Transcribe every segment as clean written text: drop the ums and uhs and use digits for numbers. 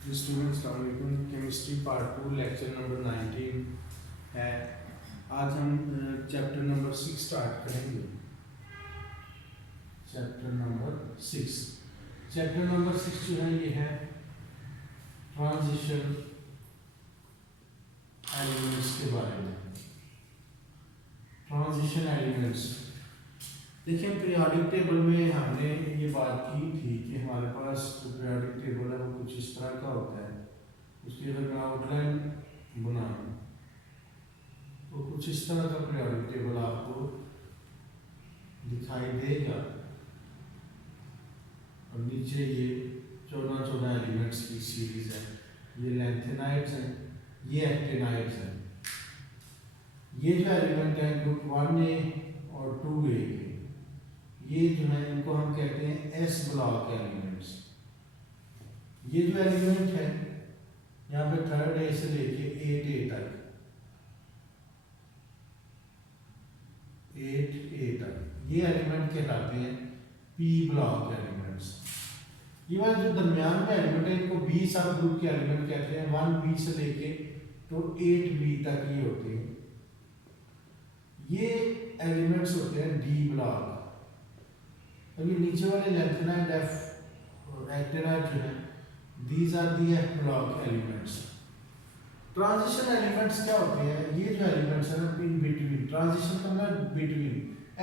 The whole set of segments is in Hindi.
स्टूडेंट्स अस्सलाम वालेकुम। केमिस्ट्री पार्ट 2 लेक्चर नंबर 19 है। आज हम चैप्टर नंबर 6 स्टार्ट करेंगे। चैप्टर नंबर 6 जो है ये है ट्रांजिशन एलिमेंट्स के बारे में। ट्रांजिशन एलिमेंट्स देखिए, पीरियोडिक टेबल में हमने ये बात की थी कि हमारे पास जो पीरियोडिक टेबल है वो कुछ इस तरह का होता है। उसकी अगर मैं आउटलाइन बनाऊं तो कुछ इस तरह का पीरियोडिक टेबल आपको दिखाई देगा और नीचे ये 14 एलिमेंट्स की सीरीज है। ये लैंथेनाइड्स हैं, ये एक्टिनाइड्स हैं। ये जो एलिमेंट है ग्रुप 1A और 2A के, ये जो है इनको हम कहते हैं एस ब्लॉक एलिमेंट्स। ये जो एलिमेंट है यहाँ पे 3rd A से लेके 8A तक, 8A तक ये एलिमेंट कहलाते हैं पी ब्लॉक एलिमेंट्स। ये वाले जो दरमियान में एलिमेंट है इनको बी सब ग्रुप के एलिमेंट कहते हैं। 1B से लेके तो 8B तक ये होते हैं। ये एलिमेंट्स होते हैं डी ब्लॉक। अभी नीचे वाले लैंथेनाइड एफ और एक्टिनाइड जो है, these are the F block elements. Transition elements क्या होते हैं? ये जो एलिमेंट्स है ना इन बिटवीन, ट्रांजिशन करना बिटवीन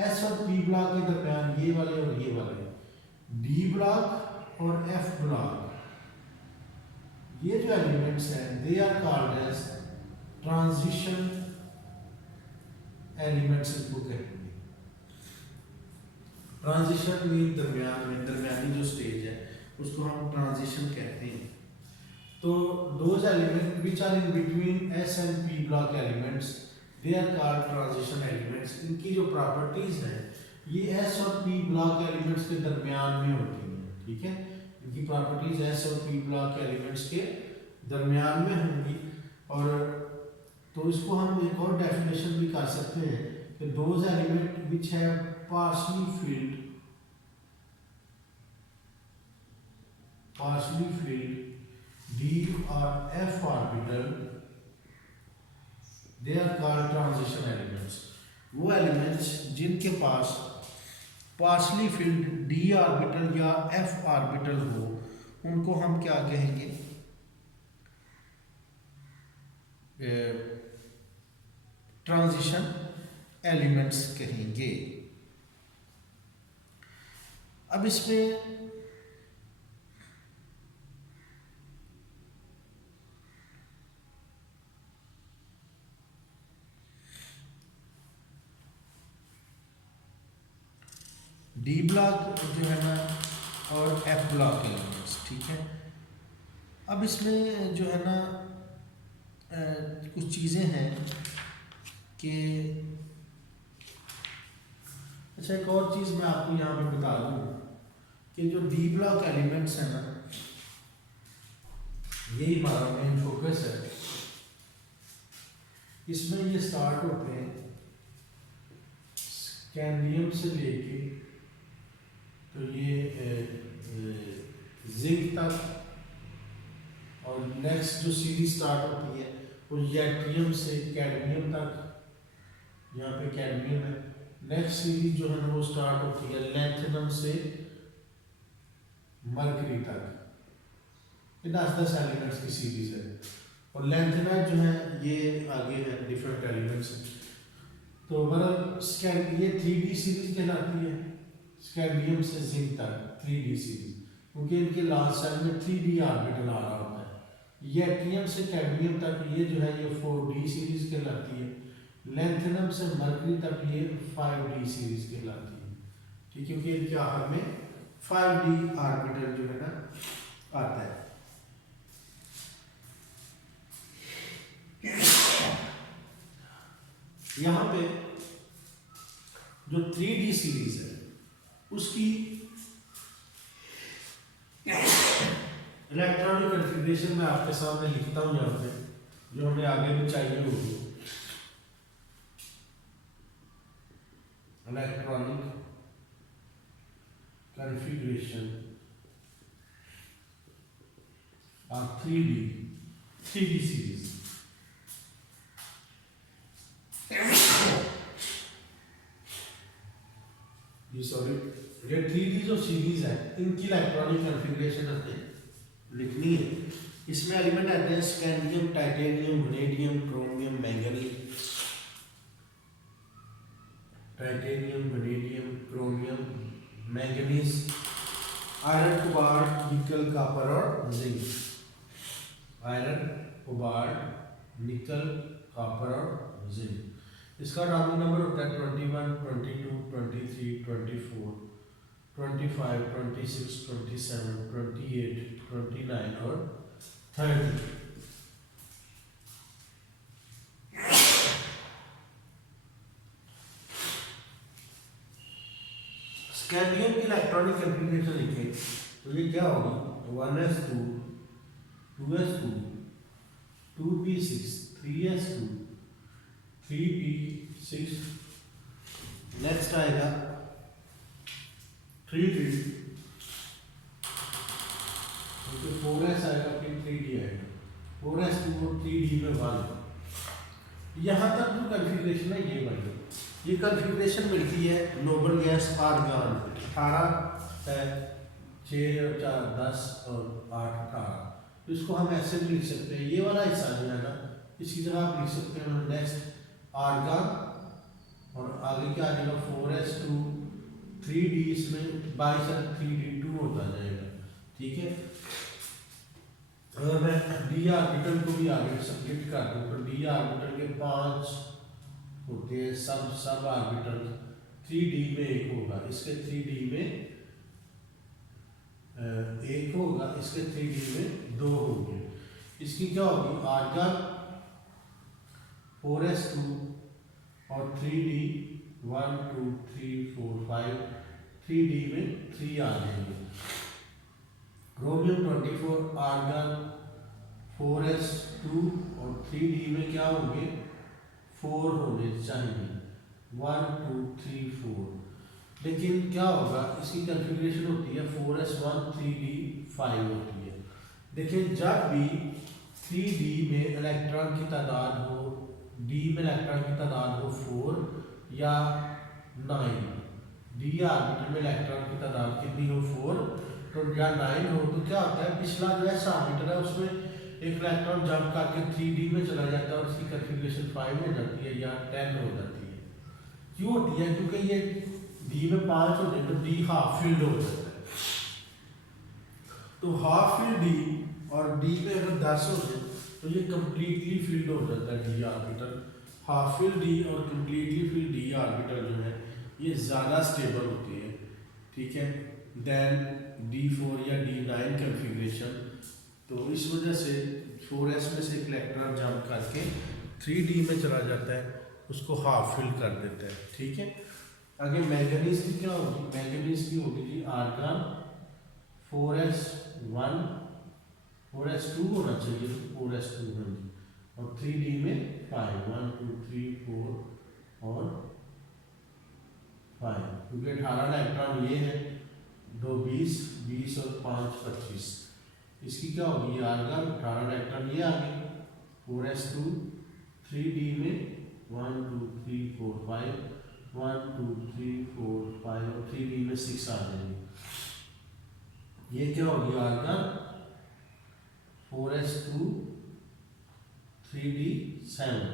एस और पी ब्लॉक के दरमियान, ये वाले और ये वाले, डी ब्लॉक और एफ ब्लॉक, ये जो एलिमेंट्स हैं they are called as transition elements इनको कहते हैं। ट्रांजिशन मीन दरमियान में, दरमियानी जो स्टेज है उसको हम ट्रांजिशन कहते हैं। तो those element which are in between S and P block elements they are called transition elements. इनकी जो प्रॉपर्टीज है ये एस और पी ब्लॉक एलिमेंट्स के दरमियान में होती हैं। ठीक है, इनकी प्रॉपर्टीज एस और पी ब्लॉक एलिमेंट्स के दरमियान में होंगी। और तो इसको हम एक और डेफिनेशन भी कर सकते हैं कि those element which have partially filled d or f orbital, they are called transition elements। वो एलिमेंट्स जिनके पास partially filled d ऑर्बिटल या f ऑर्बिटल हो उनको हम क्या कहेंगे? ट्रांजिशन एलिमेंट्स कहेंगे। अब इसमें डी ब्लॉक जो है ना और एफ ब्लॉक एलिमेंट्स, ठीक है। अब इसमें जो है ना कुछ चीज़ें हैं कि अच्छा, एक और चीज़ मैं आपको यहाँ पे बता दूँ कि जो डी ब्लॉक एलिमेंट्स हैं ना, यही हमारा मेन फोकस है। इसमें ये स्टार्ट होते हैं स्कैंडियम से लेके तो ये जिंक तक, और नेक्स्ट जो सीरीज स्टार्ट होती है वो यट्रियम से कैडमियम तक, यहाँ पे कैडमियम है। नेक्स्ट सीरीज जो है ना वो स्टार्ट होती है लैंथेनम से मरकरी तक। ये 10 एलिमेंट्स की सीरीज है। और लैंथेनाइड जो है ये आगे है, डिफरेंट एलिमेंट्स हैं। तो मतलब ये 3D सीरीज कहलाती है, स्कैंडियम से जिंक तक 3D सीरीज, क्योंकि इनके लास्ट साइड में 3D ऑर्बिटल आ रहा होता है। यट्रियम से कैडमियम तक ये जो है ये 4D सीरीज कहलाती है। लैंथेनम से मरकरी तक ये 5D सीरीज कहलाती है। ठीक, क्योंकि इनके आखिर में 5D ऑर्बिटल जो है ना आता है। यहाँ पे जो 3D सीरीज है उसकी इलेक्ट्रॉनिक कॉन्फ़िगरेशन मैं आपके सामने लिखता हूँ यहाँ पे, जो हमें आगे भी चाहिए होगी। इलेक्ट्रॉनिक कॉन्फ़िगरेशन और 3D सीरीज। सॉरी, ये 3D जो सीरीज है इनकी इलेक्ट्रॉनिक कॉन्फ़िगरेशन हमें लिखनी है। इसमें एलिमेंट आते हैं scandium, titanium, vanadium, chromium, manganese, titanium, vanadium, chromium, manganese, iron, cobalt, निकल, कॉपर और जिंक। आयरन, कोबाल्ट, निकल, कॉपर और जिंक। इसका एटॉमिक नंबर होता है 21, 22, 23, 24, 25, 26, 27, 28, 29 और 30। स्कैंडियम की इलेक्ट्रॉनिक कॉन्फ़िगरेशन लिखें तो ये क्या होगी, 1s2, 2s2, 2p6, 3s2, 3p6, next आएगा 3d, 4s आएगा, फिर 3d आएगा, 4s2 और 3d में 1। यहाँ तक जो कॉन्फ़िगरेशन है ये वाली, ये कॉन्फ़िगरेशन मिलती है नोबल गैस आर्गन। 18 है, 6 और 4 10 और 8 18। तो इसको हम ऐसे भी लिख सकते हैं, ये वाला हिस्सा जो है ना इसकी जगह आप लिख सकते हैं नेक्स्ट आर्गन, और आगे क्या आ जाएगा 4s2, 3d, इसमें 22 और 3d2 होता जाएगा। ठीक है, अगर मैं d ऑर्बिटल को भी आगे सब्जेक्ट कर दूं तो d ऑर्बिटल के 5 होते हैं, सब ऑर्बिटल 3d में 1 होगा, इसके 3d में 1 होगा, इसके 3d में 2 होंगे। इसकी क्या होगी, आर्गन 4s2 और 3d 1 2 3 4 5, 3d में 3 आ जाएंगे। क्रोमियम 24, आर्गन 4s2 और 3d में क्या होंगे, 4 होने चाहिए, 1 2 3 4। लेकिन क्या होगा, इसकी कॉन्फ़िगरेशन होती है 4s1 3d 5 होती है। देखिए जब भी 3d में इलेक्ट्रॉन की तादाद हो, d में इलेक्ट्रॉन की तादाद हो 4 या 9, d ऑर्बिटल में इलेक्ट्रॉन की तादाद कितनी हो 4 तो या 9 हो, तो क्या होता है पिछला जो है ऑर्बिटल है उसमें एक इलेक्ट्रॉन जंप करके 3d में चला जाता है और उसकी कॉन्फ़िगरेशन 5 हो जाती है या 10 हो जाती है। क्यों होती है, क्योंकि ये d में 5 हो जाए तो d हाफ फील्ड हो जाता है, तो हाफ फील्ड d और d में अगर 10 हो जाए तो ये कंप्लीटली फील्ड हो जाता है d orbital. Half field d और कंप्लीटली फील्ड d ऑर्बिटल जो है ये ज़्यादा स्टेबल होती है, ठीक है, देन d4 या d9 कॉन्फ़िगरेशन। तो इस वजह से 4s में से एक इलेक्ट्रॉन जंप करके 3d में चला जाता है, उसको हाफ फिल कर देता है। ठीक है, आगे मैंगनीज की क्या होगी, मैंगनीज की होगी जी आर्गन 4s1, 4s2 होना चाहिए, 4s2 होगी, और 3d में 5, 1 2 3 4 और 5, क्योंकि 18 इलेक्ट्रॉन ये है, 2 20 20 और 5 25। इसकी क्या होगी, आर्गन 18 इलेक्ट्रॉन ये आ गए, 4s2 3d में 1 2 3 4 5, 1 2 3 4 5 और 3d में 6 आ जाएंगे। ये क्या होगी, आर्गन 4s2 3d 7,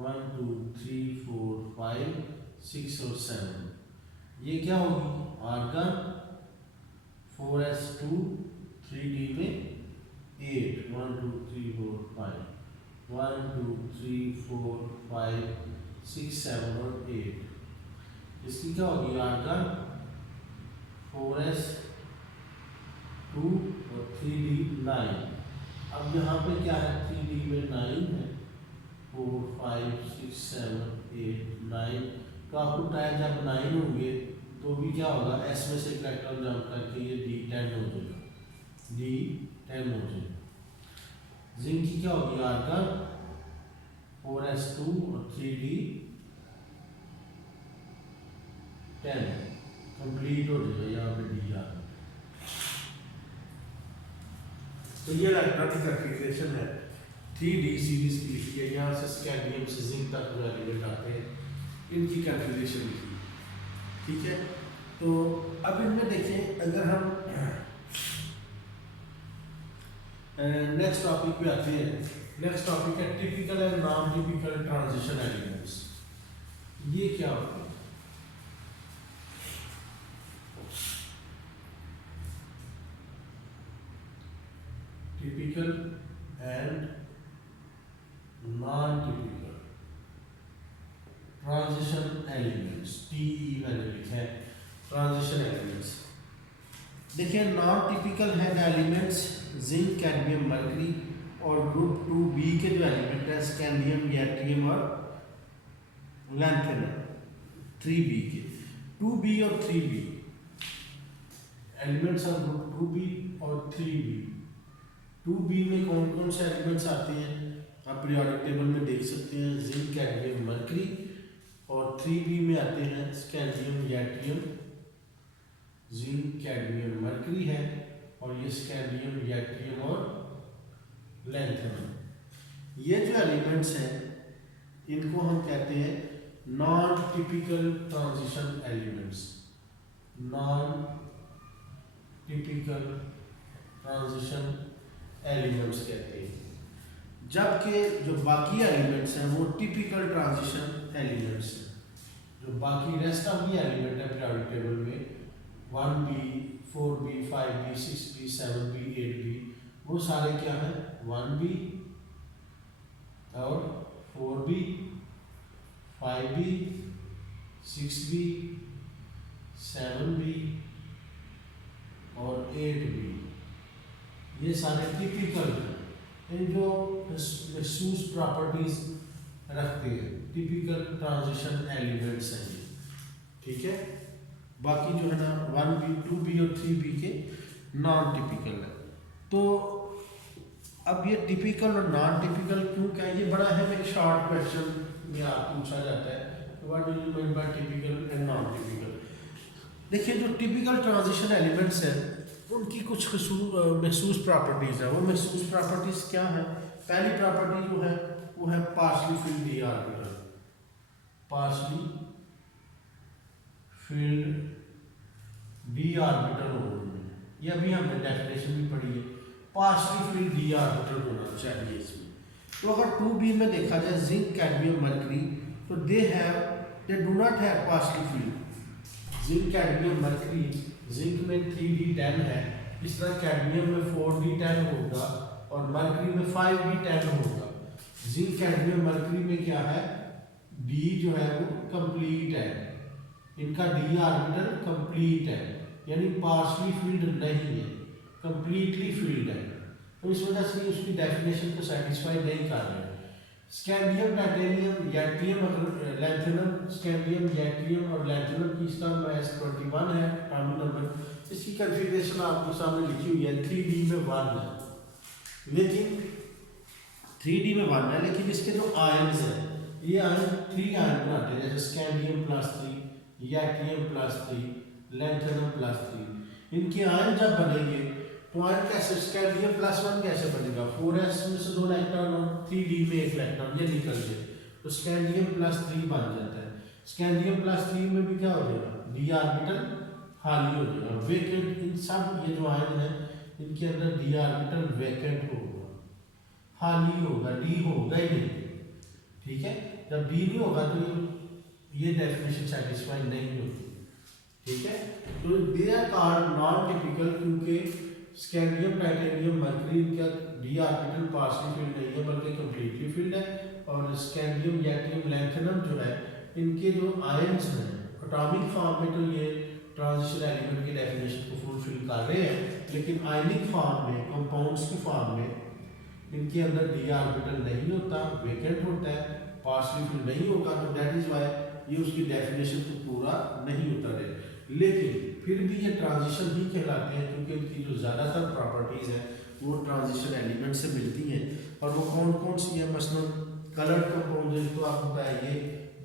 1 2 3 4 5 6 और 7। ये क्या होगी, आर्गन 4s2 3d में 8, 1 2 3 4 5, 1 2 3 4 5 6 7 और 8। इसकी क्या होगी, आर्गन 4s2 और 3d 9। अब यहाँ पे क्या है, 3d में 9 है, 4 5 6 7 8 9। तो आपको टाइम जब 9 होंगे तो भी क्या होगा, s में से इलेक्ट्रॉन जंप करके ये d10 हो जाएगा, d10 हो जाएगा। जिंक की क्या होगी, आर्गन 4s2 और 3d 10 कंप्लीट हो जाएगा, यहाँ पे d आ तो ये इलेक्ट्रॉन की कॉन्फ़िगरेशन है 3D सीरीज की लिखी है, यहाँ से स्कैंडियम से जिंक तक जो एलिमेंट आते हैं इनकी कॉन्फ़िगरेशन लिखी है, ठीक है। तो अब इनमें देखें, अगर हम नेक्स्ट टॉपिक पे आते हैं। नेक्स्ट टॉपिक है typical and non typical transition elements. ये क्या होते हैं? Typical and non typical transition elements, टीई मैंने लिखा है ट्रांजिशन एलिमेंट्स। देखिए, नॉन टिपिकल है एलिमेंट्स जिंक, कैडमियम, मरकरी, और ग्रुप 2B के जो एलिमेंट है स्कैंडियम, गैटियम और लैंथेनम। 3B के 2B और 3B elements of group 2B और 3B। 2B में कौन कौन से एलिमेंट्स आते हैं आप पीरियोडिक टेबल में देख सकते हैं, जिंक, कैडमियम, मरकरी, और 3B में आते हैं स्कैंडियम, गैटियम, जिंक, कैडमियम, मरकरी है, और ये स्कैंडियम, गैटियम और लैंथेनम। ये जो एलिमेंट्स हैं इनको हम कहते हैं non typical transition elements. Non typical transition elements कहते हैं, जबकि जो बाकी एलिमेंट्स हैं वो टिपिकल ट्रांजिशन एलिमेंट्स हैं। जो बाकी रेस्ट ऑफ दी एलिमेंट है पीरियोडिक टेबल में 1B, 4B, 5B, 6B, 7B, 8B, वो सारे क्या हैं 1B और 4B, 5B, 6B, 7B और 8B। ये सारे टिपिकल हैं, इन जो महसूस प्रॉपर्टीज रखते हैं, टिपिकल ट्रांजिशन एलिमेंट्स हैं ये, ठीक है। बाकी जो है ना 1B, 2B और 3B के नॉन टिपिकल है। तो अब ये टिपिकल और नॉन टिपिकल क्यों क्या, ये बड़ा है एक शॉर्ट क्वेश्चन में आप पूछा जाता है, what do you mean by typical and non typical. देखिए, जो टिपिकल ट्रांजिशन एलिमेंट्स हैं उनकी कुछ महसूस प्रॉपर्टीज है। वो महसूस प्रॉपर्टीज क्या है? पहली प्रॉपर्टी जो है वो है partially field D orbital. Partially field D orbital होना, ये अभी हमने डेफिनेशन भी पढ़ी है, पार्शली फिल्ड डी ऑर्बिटल होना चाहिए इसमें। तो अगर 2B में देखा जाए जिंक, कैडमियम, मरकरी, तो they do not have partially field. Zinc, cadmium, mercury, zinc में 3D10 है, इस तरह कैडमियम में 4D10 होगा और मरकरी में 5D10 होगा। जिंक, कैडमियम, मरकरी में क्या है, D जो है वो कंप्लीट है, इनका D ऑर्बिटल कंप्लीट है, यानी पार्शली फील्ड नहीं है, कंप्लीटली फील्ड है। तो इस वजह से उसकी डेफिनेशन को सेटिस्फाई नहीं कर रहे। स्कैंडियम, टाइटेनियम, गैटियम और लैंथेनम, स्कैंडियम, गैटियम और लैंथेनम की इसका S21 है एटॉमिक नंबर। इसकी कॉन्फ़िगरेशन आपके सामने लिखी हुई है, 3D में 1 है, लेकिन 3D में 1 है, लेकिन इसके जो आयन्स हैं ये आयन 3 आयन बनाते हैं, जैसे स्कैंडियम +3, गैटियम +3, लैंथेनम +3। इनके आयन जब बनेंगे तो आयन कैसे, स्कैंडियम +1 कैसे बनेगा, 4s में से 2 इलेक्ट्रॉन और 3D में 1 इलेक्ट्रॉन, ये निकल गए तो स्कैंडियम +3 बन जाता है। स्कैंडियम +3 में भी क्या हो जाएगा, D ऑर्बिटल खाली हो जाएगा, वेकेंट। इन सब ये जो आयन है इनके अंदर D ऑर्बिटल वेकेंट होगा, खाली होगा, D होगा ही नहीं, ठीक है। जब D नहीं होगा तो ये डेफिनेशन सेटिस्फाई नहीं होती, ठीक है। तो they are called non typical, क्योंकि स्कैंडियम, टाइटेनियम, मरकरी का D ऑर्बिटल पार्शली फील्ड नहीं है बल्कि कंप्लीटली फील्ड है, और स्कैंडियम, गैटियम, लैंथेनम जो है इनके जो आयन्स हैं एटॉमिक फॉर्म में तो ये ट्रांजिशन एलिमेंट की डेफिनेशन को फुलफिल कर रहे हैं, लेकिन आयनिक फॉर्म में, कंपाउंड्स की फॉर्म में इनके अंदर D ऑर्बिटल नहीं होता, वेकेंट होता है, पार्शली फील्ड नहीं होगा, तो दैट इज वाई ये उसकी डेफिनेशन को पूरा नहीं उतर है। लेकिन फिर भी ये ट्रांजिशन ही कहलाते हैं, क्योंकि इनकी जो ज़्यादातर प्रॉपर्टीज़ हैं वो ट्रांजिशन एलिमेंट से मिलती हैं। और वो कौन कौन सी है, मसलन कलर्ड कंपाउंड तो आपको बताइए,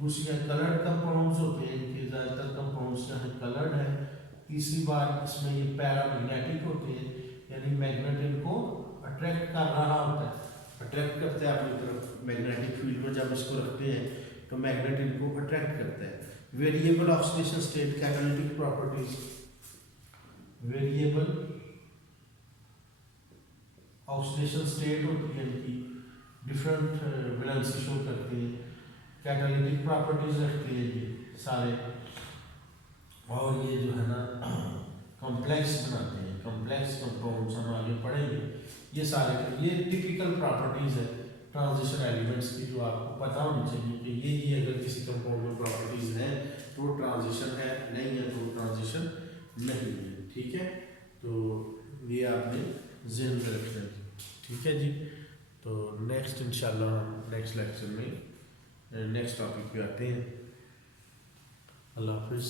दूसरी कलर्ड कंपाउंड्स होते हैं, इनके ज़्यादातर कंपाउंड्स जो हैं कलर्ड है। तीसरी बात इसमें ये पैरामैग्नेटिक होते हैं, यानी मैग्नेट इनको अट्रैक्ट करता है अपनी तरफ। मैग्नेटिक फील्ड में जब इसको रखते हैं तो मैग्नेट इनको अट्रैक्ट करता है। Variable oxidation state catalytic properties, variable oxidation state होती है इनकी, डिफरेंट वैलेंसी शो करती है, कैटालिटिक प्रॉपर्टीज रखती है ये सारे, और ये जो है ना कॉम्प्लेक्स बनाते हैं, कॉम्प्लेक्स कंपाउंड्स हम आगे पढ़ेंगे। ये सारे ये टिपिकल प्रॉपर्टीज है ट्रांजिशन एलिमेंट्स की, जो आपको पता होनी चाहिए कि ये अगर किसी कंपाउंड में प्रॉपर्टीज हैं तो ट्रांजिशन है, नहीं है तो ट्रांजिशन नहीं है। ठीक है, तो ये आपने ज़हन में रखना है। ठीक है जी, तो नेक्स्ट इंशाल्लाह हम नेक्स्ट लेक्चर में नेक्स्ट टॉपिक पे आते हैं। अल्लाह हाफिज़।